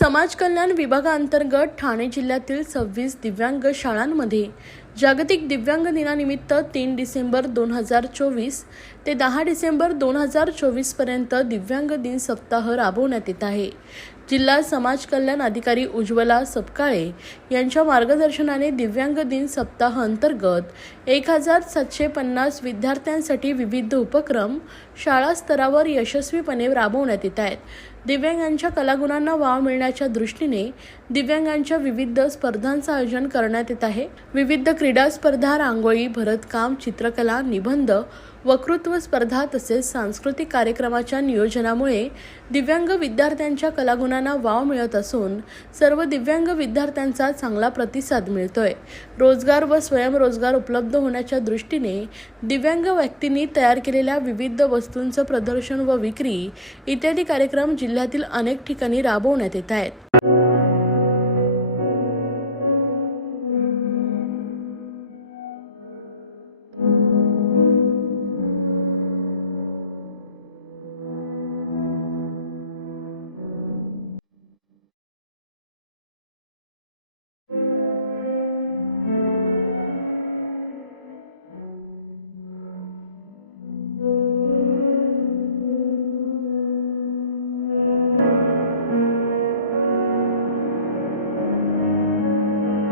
समाज कल्याण विभागाअंतर्गत ठाणे जिल्ह्यातील 26 दिव्यांग शाळांमध्ये जागतिक दिव्यांग दिनानिमित्त 3 डिसेंबर 2024 ते 10 डिसेंबर 2024 पर्यंत दिव्यांग दिन सप्ताह राबवण्यात येत आहे। जिल्हा समाज कल्याण अधिकारी उज्ज्वला सपकाळे यांच्या मार्गदर्शनाने दिव्यांग दिन सप्ताह अंतर्गत 1750 विद्यार्थ्यांसाठी विविध उपक्रम शाळा स्तरावर यशस्वीपणे राबवण्यात येत आहेत। दिव्यांगांच्या कलागुणांना वाव मिळण्याच्या दृष्टीने दिव्यांगांच्या विविध स्पर्धांचं आयोजन करण्यात येत आहे। विविध क्रीडा स्पर्धा, रांगोळी, भरतकाम, चित्रकला, निबंध, वक्तृत्व स्पर्धा तसेच सांस्कृतिक कार्यक्रमाच्या नियोजनामुळे दिव्यांग विद्यार्थ्यांच्या कलागुणांना वाव मिळत असून सर्व दिव्यांग विद्यार्थ्यांचा चांगला प्रतिसाद मिळतोय। रोजगार व स्वयंरोजगार उपलब्ध होण्याच्या दृष्टीने दिव्यांग व्यक्तींनी तयार केलेल्या विविध वस्तूंचं प्रदर्शन व विक्री इत्यादी कार्यक्रम जिल्ह्यातील अनेक ठिकाणी राबवण्यात येत आहेत।